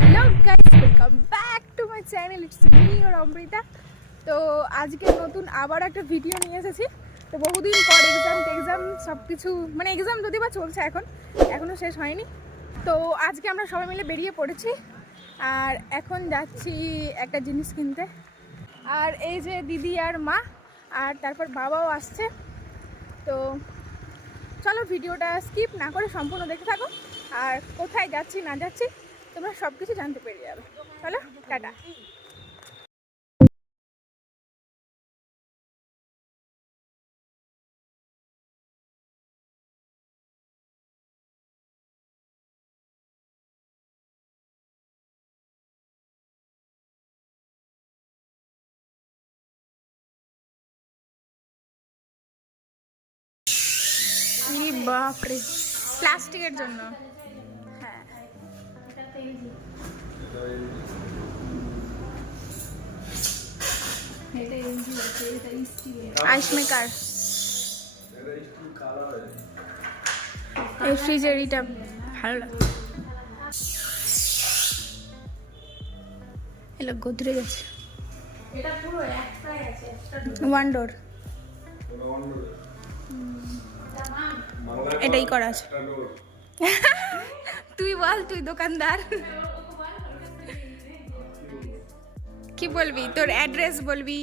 Hello guys, welcome back to my channel. It's me or Amrita. তো আজকে নতুন আবার একটা ভিডিও নিয়ে এসেছি। তো বহুদিন পর এক্সাম সব কিছু মানে এক্সাম যদি বা চলছে এখনও শেষ হয়নি। তো আজকে আমরা সবাই মিলে বেরিয়ে পড়েছি আর এখন যাচ্ছি একটা জিনিস কিনতে। আর এই যে দিদি আর মা আর তারপর বাবাও আসছে। তো চলো ভিডিওটা স্কিপ না করে সম্পূর্ণ দেখতে থাকো, আর কোথায় যাচ্ছি না যাচ্ছি তোমরা সব কিছু জানতে পেরে যাবে। চলো টাটা। বাপরে, প্লাস্টিকের জন্য। হ্যাঁ, আইস মেকার। এই ফ্রিজের এটা ভালো লাগে। এলো গোদরেজ আছে, ওয়ান ডোর। এটাই করা আছে। তুই বল, তুই দোকানদার কি বলবি? তোর অ্যাড্রেস বলবি?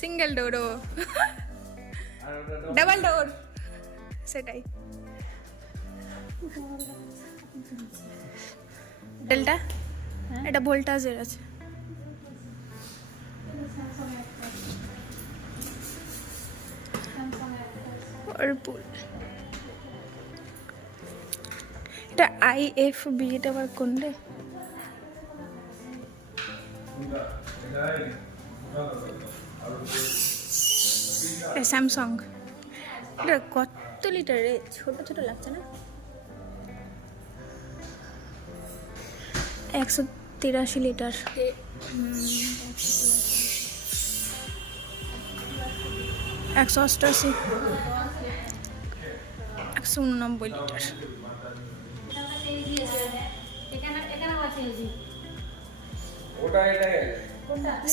Single door O double door, সেটাই। ডেল্টা, এটা ভোল্টাজের আছে। পার্পল, এটা IFB। এটা আবার কোনটা? স্যামসাং। এটা কত লিটার রে? ছোট ছোট লাগছে না? 183 লিটার। 188, 189 লিটার।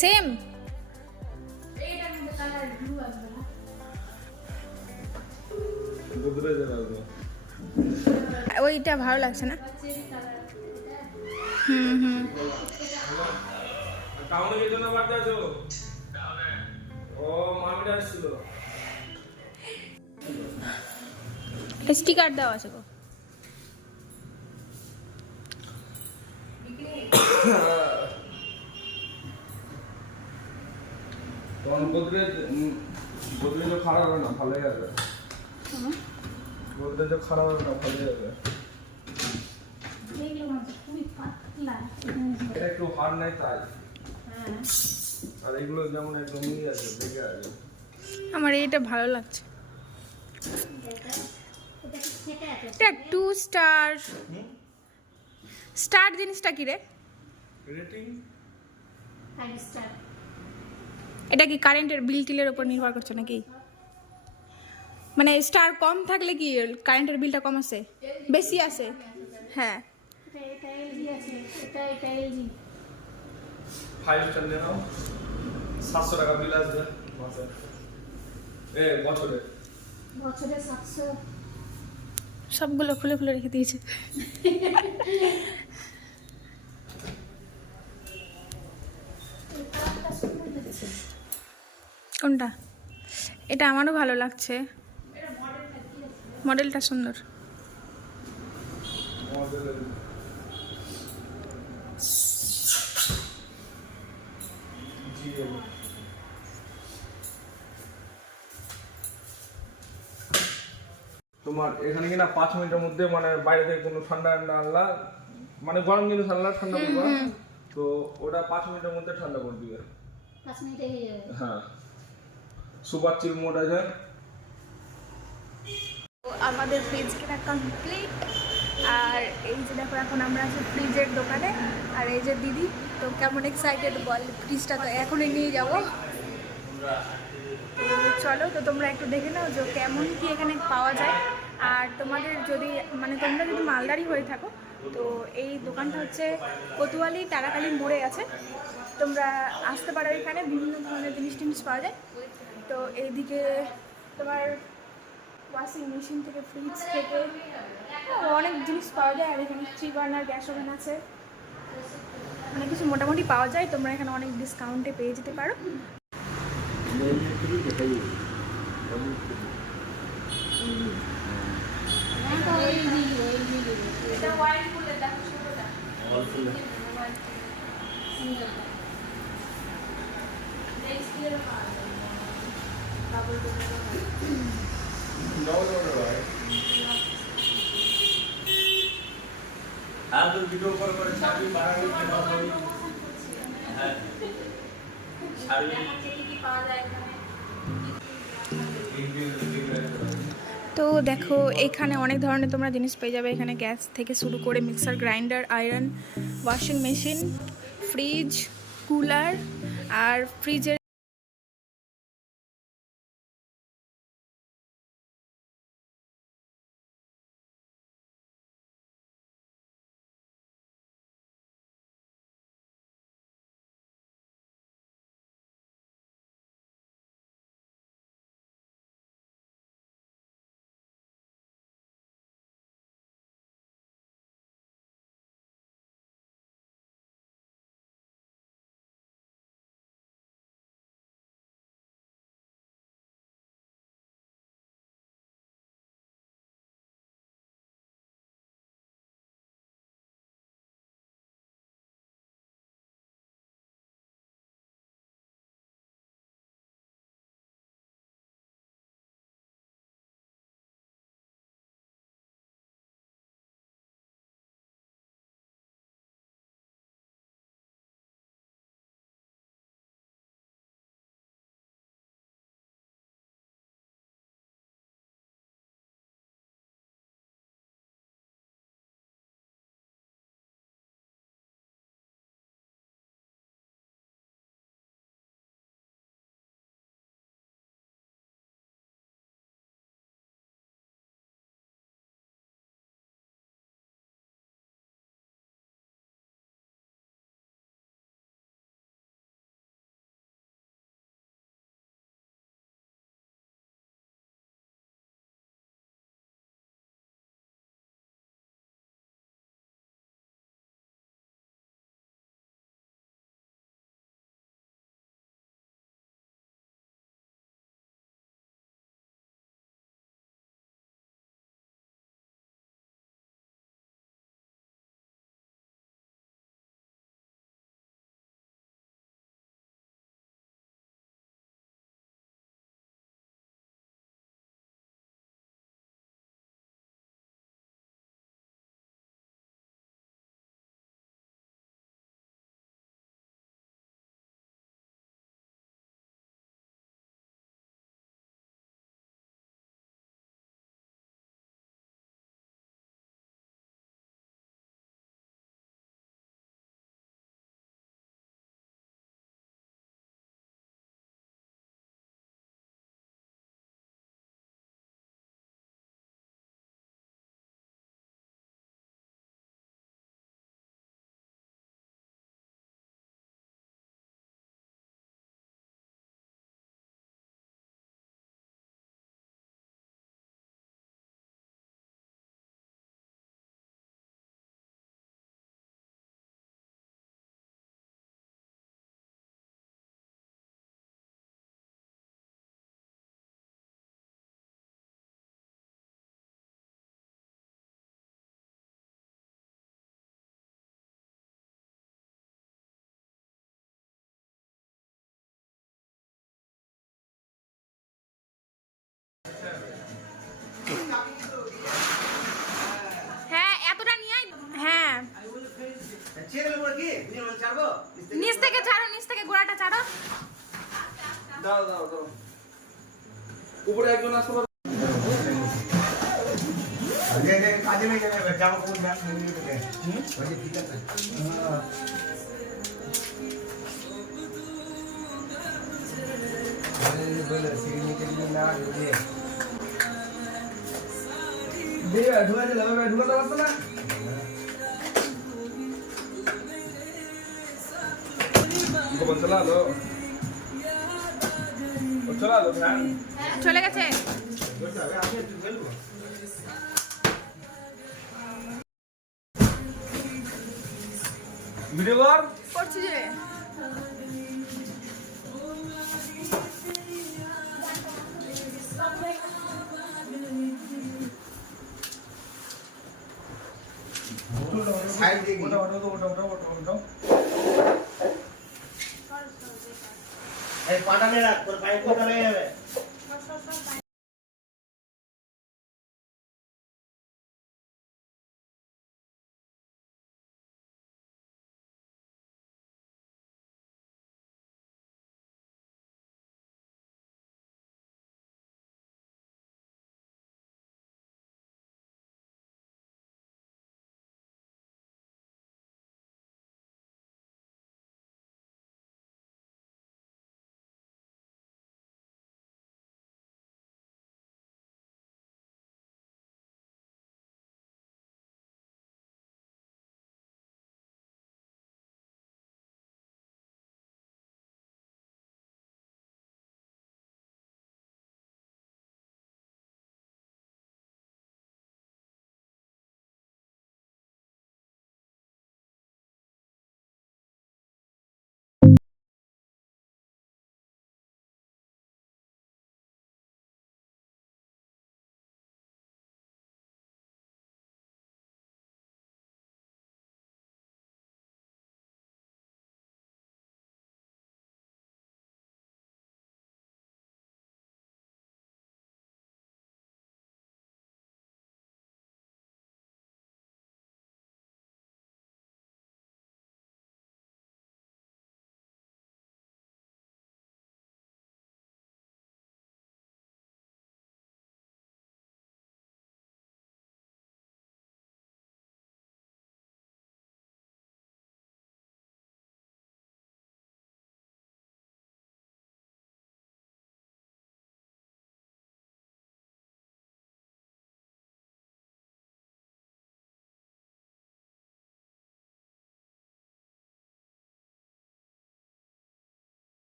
সেম। ওইটা ভালো লাগছে না? স্টিকার দেওয়া আছে গো। গোদরেজ খারাপ হবে না, ভালোই হবে। গোদরেজ খারাপ হবে না, ভালোই হবে। এটা একটু হার্ড নাই তাই। আর এগুলো যেমন একদমই আছে, দেখে আছে। আমার এইটা ভালো লাগছে। এটা 2 স্টার। স্টার জিনিসটা কি রে? Rating 5 star. এটা কি কারেন্টের বিল টিলের উপর নির্ভর করছে নাকি? মানে স্টার কম থাকলে কি কারেন্টের বিলটা কম আসে, বেশি আসে? হ্যাঁ, এটা LG আছে, এটা LG। 5 স্টার দিয়ে নাও, 700 টাকা বিল আসবে মাসে। বছরে 700। সবগুলো খুলে খুলে রেখে দিয়েছে। কোনটা? এটা আমারও ভালো লাগছে, মডেলটা সুন্দর। তোমার এখানে কিনা 5 মিনিটের মধ্যে মানে বাইরে থেকে কোনো ঠান্ডা না আনলা, মানে গরম জিনিস আনলা ঠান্ডা করবা, তো ওটা 5 মিনিটের মধ্যে ঠান্ডা করে দিবে। 5 মিনিটে হয়ে যাবে। হ্যাঁ, সুপার চিল মোড আছে। আমাদের ফ্রিজ কেনা কমপ্লিট। আর এই যে দেখো, এখন আমরা আছি ফ্রিজের দোকানে। আর এই যে দিদি, তো কেমন এক্সাইটেড বল, ফ্রিজটা তো এখনই নিয়ে যাবো। তো চলো, তো তোমরা একটু দেখে নাও যে কেমন কি এখানে পাওয়া যায়। আর তোমাদের যদি মানে তোমরা যদি মালদারি হয়ে থাকো তো এই দোকানটা হচ্ছে কোতোয়ালি তারাকালী মোড়ে আছে, তোমরা আসতে পারো। এখানে বিভিন্ন ধরনের জিনিস টিনিস পাওয়া যায়। তো এইদিকে তোমার ওয়াশিং মেশিন থেকে ফ্রিজ থেকে অনেক জিনিস পাওয়া যায়। আর এখানে 3 বার্নার গ্যাস ওভেন আছে, অনেক কিছু মোটামুটি পাওয়া যায়। তোমরা এখানে অনেক ডিসকাউন্টে পেয়ে যেতে পারো। এটা ওয়াইড ফুলের, দেখো ছোটটা। ভিডিও কল করে ছাড়বি বাড়াবি হ্যাঁ ছাড়বি তো দেখো এখানে অনেক ধরনের তোমরা জিনিস পেয়ে যাবে। এখানে গ্যাস থেকে শুরু করে mixer grinder, iron, washing machine, fridge, cooler আর ফ্রিজের হ্যাঁ এতটা নিয়ে হ্যাঁ নিচ থেকে ছাড়ো, নিচ থেকে গোড়াটা ছাড়ো। দাও দাও দাও উপরে একজন আসতে পারবে কাজে নেই যাবে জামা কোন ব্যাগ নিয়ে নিতে ওই ঠিক আছে আরে বলে সিগনি কে না দিয়ে দে ঢুকা দে লাগবে ঢুকা দাও না গোবর চালালো ও চালালো ফ্যান চলে গেছে। ভিডিও কর করছি যে সাইড দিয়ে ওটা ওটা ওটা ওটা ওটা ওটা এই পাটানে রাখ তোর পায়ে কোটা লেগে যাবে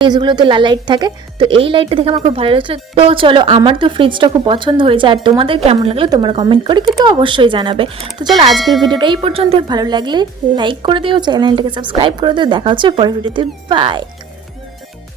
ফ্রিজগুলোতে লাল লাইট থাকে, তো এই লাইটটা দেখে আমার খুব ভালো লাগছিল। তো চলো, আমার তো ফ্রিজটা খুব পছন্দ হয়েছে, আর তোমাদের কেমন লাগলো তোমরা কমেন্ট করে কিন্তু অবশ্যই জানাবে। তো চলো, আজকের ভিডিওটা এই পর্যন্ত। ভালো লাগলে লাইক করে দিও, চ্যানেলটাকে সাবস্ক্রাইব করে দিও। দেখা হচ্ছে পরের ভিডিওতে। বাই।